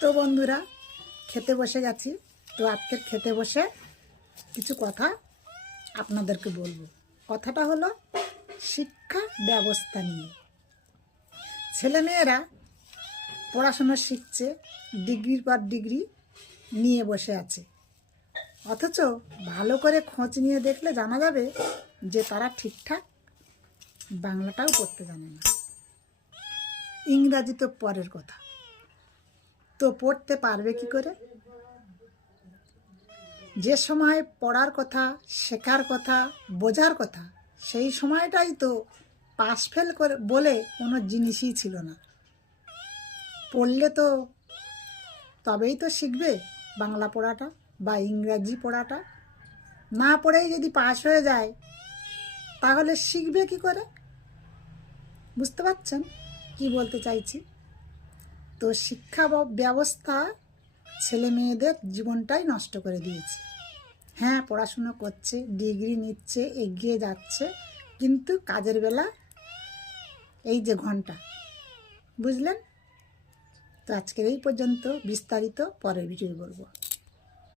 তো বন্ধুরা, খেতে বসে গেছি। তো আজকের খেতে বসে কিছু কথা আপনাদেরকে বলবো। কথাটা হলো শিক্ষা ব্যবস্থা নিয়ে। ছেলেমেয়েরা পড়াশোনা শিখছে, ডিগ্রির পর ডিগ্রি নিয়ে বসে আছে, অথচ ভালো করে খোঁজ নিয়ে দেখলে জানা যাবে যে তারা ঠিকঠাক বাংলাটাও পড়তে জানে না। ইংরাজি তো পরের কথা, তো পড়তে পারবে কি করে? যে সময় পড়ার কথা, শেখার কথা, বোঝার কথা, সেই সময়টাই তো পাস ফেল করে বলে কোনো জিনিসই ছিল না। পড়লে তো তবেই তো শিখবে বাংলা পড়াটা বা ইংরাজি পড়াটা। না পড়েই যদি পাস হয়ে যায় তাহলে শিখবে কি করে? বুঝতে পারছেন কি বলতে চাইছি? তো শিক্ষা ব্যবস্থা ছেলে মেয়েদের জীবনটাই নষ্ট করে দিয়েছে। হ্যাঁ, পড়াশুনো করছে, ডিগ্রি নিচ্ছে, এগিয়ে যাচ্ছে, কিন্তু কাজের বেলা এই যে ঘন্টা, বুঝলেন? তো আজকের এই পর্যন্ত, বিস্তারিত পরের ভিডিও বলবো।